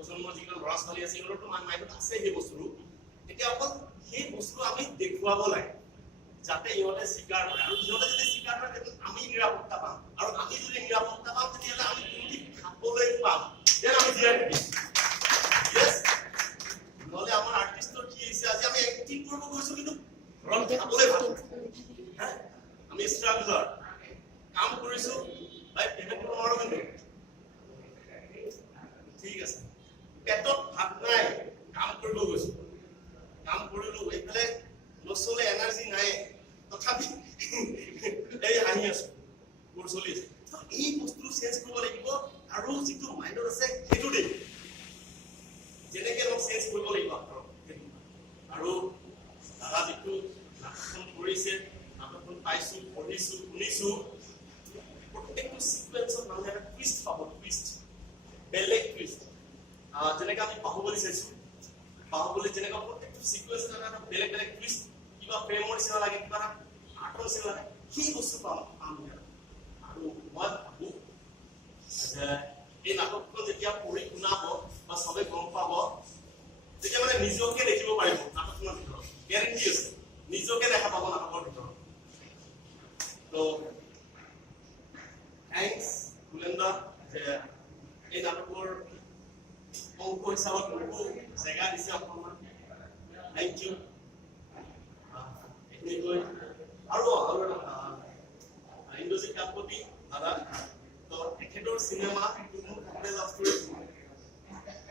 প্ৰজন্মৰ যিবোৰ ল'ৰা ছোৱালী আছে সিহঁতৰতো মাইণ্ডত আছে সেই বস্তুটো এতিয়া অকল সেই বস্তু আমি দেখুৱাব লাগে যাতে ইহঁতে স্বীকাৰ কৰে আৰু ইহঁতে যদি স্বীকাৰ কৰে তেতিয়া আমি নিৰাপত্তা পাম আৰু আমি যদি নিৰাপত্তা পাম তেতিয়াহ'লে আমি কোনটি খাবলৈ পাম দেন আমি জীয়াই থাকিম ইয়েছ নহ'লে আমাৰ আৰ্টিষ্টৰ কি হৈছে আজি আমি এক্টিং কৰিব গৈছো কিন্তু ঘৰত খাবলৈ ভাল আমি ষ্ট্ৰাগলাৰ কাম কৰিছো ভাই পেমেণ্ট কৰিব নোৱাৰো কিন্তু ঠিক আছে পেটত ভাত নাই কাম কৰিব গৈছো কাম কৰিলো এইফালে লছলে এনাৰ্জি নাই তথাপি এই হাঁহি আছো মোৰ চলি আছে এই বস্তুটো চেঞ্জ কৰিব লাগিব আৰু যিটো মাইণ্ডত আছে সেইটো দেই যেনেকে অলপ চেঞ্জ কৰিব লাগিব আৰু দাদা যিটো নাটকখন কৰিছে নাটকখন পাইছো পঢ়িছো শুনিছো প্ৰত্যেকটো সিকুৱেন্সত মানুহে এটা টুইষ্ট পাব টুইষ্ট বেলেগ টুইষ্ট যেনেকৈ আমি বাহুবলী চাইছো বাহুবলী যেনেকৈ প্ৰত্যেকটো সিকুৱেন্স এটা বেলেগ বেলেগ টুইষ্ট কিবা প্ৰেমৰ নিচিনা লাগে কিবা আৰ্টৰ নিচিনা লাগে সেই বস্তু পাম আৰু মই ভাবো যে এই নাটকখন যেতিয়া পঢ়ি শুনাব বা সবে গম পাব তেতিয়া মানে নিজকে দেখিব পাৰিব নাটকখনৰ ভিতৰত গ্যাৰেণ্টি আছে নিজকে দেখা পাব নাটকৰ ভিতৰত তো থ্যাংকস বুলেন্দা যে এই নাটকৰ অংশ হিচাপত মোকো জেগা দিছে অকণমান থ্যাংক ইউ আৰু ইন্দ্ৰজিৎ কাকতি দাদা তো এখেতৰ চিনেমা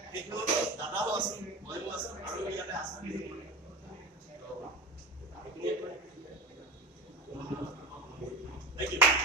সেইখনত দাদাও আছে মইও আছো আৰু ইয়াতে আছে থ্যাংক ইউ